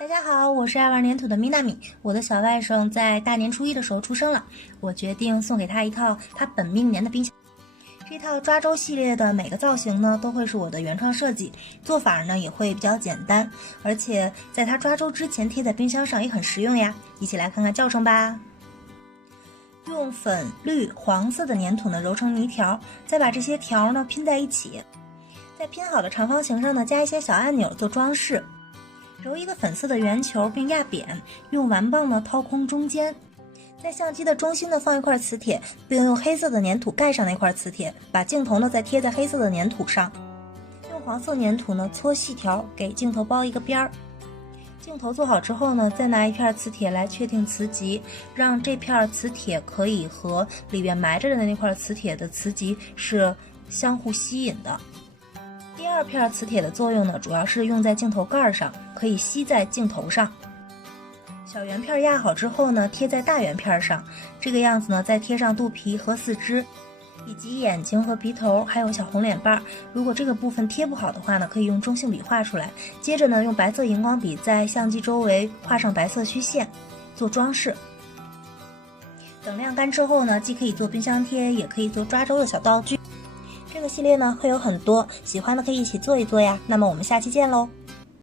大家好，我是爱玩粘土的咪娜米。我的小外甥在大年初一的时候出生了，我决定送给他一套他本命年的冰箱。这套抓周系列的每个造型呢，都会是我的原创设计，做法呢也会比较简单，而且在它抓周之前贴在冰箱上也很实用呀。一起来看看教程吧。用粉、绿、黄色的粘土呢揉成泥条，再把这些条呢拼在一起，在拼好的长方形上呢加一些小按钮做装饰。揉一个粉色的圆球并压扁，用玩棒呢掏空中间，在相机的中心呢放一块磁铁，并用黑色的粘土盖上那块磁铁，把镜头呢再贴在黑色的粘土上，用黄色粘土呢搓细条，给镜头包一个边儿。镜头做好之后呢，再拿一片磁铁来确定磁极，让这片磁铁可以和里面埋着的那块磁铁的磁极是相互吸引的。第二片磁铁的作用呢，主要是用在镜头盖上，可以吸在镜头上。小圆片压好之后呢，贴在大圆片上，这个样子呢，再贴上肚皮和四肢，以及眼睛和鼻头，还有小红脸瓣。如果这个部分贴不好的话呢，可以用中性笔画出来。接着呢，用白色荧光笔在相机周围画上白色虚线，做装饰。等晾干之后呢，既可以做冰箱贴，也可以做抓周的小道具。这个系列呢会有很多，喜欢的可以一起做一做呀。那么我们下期见喽。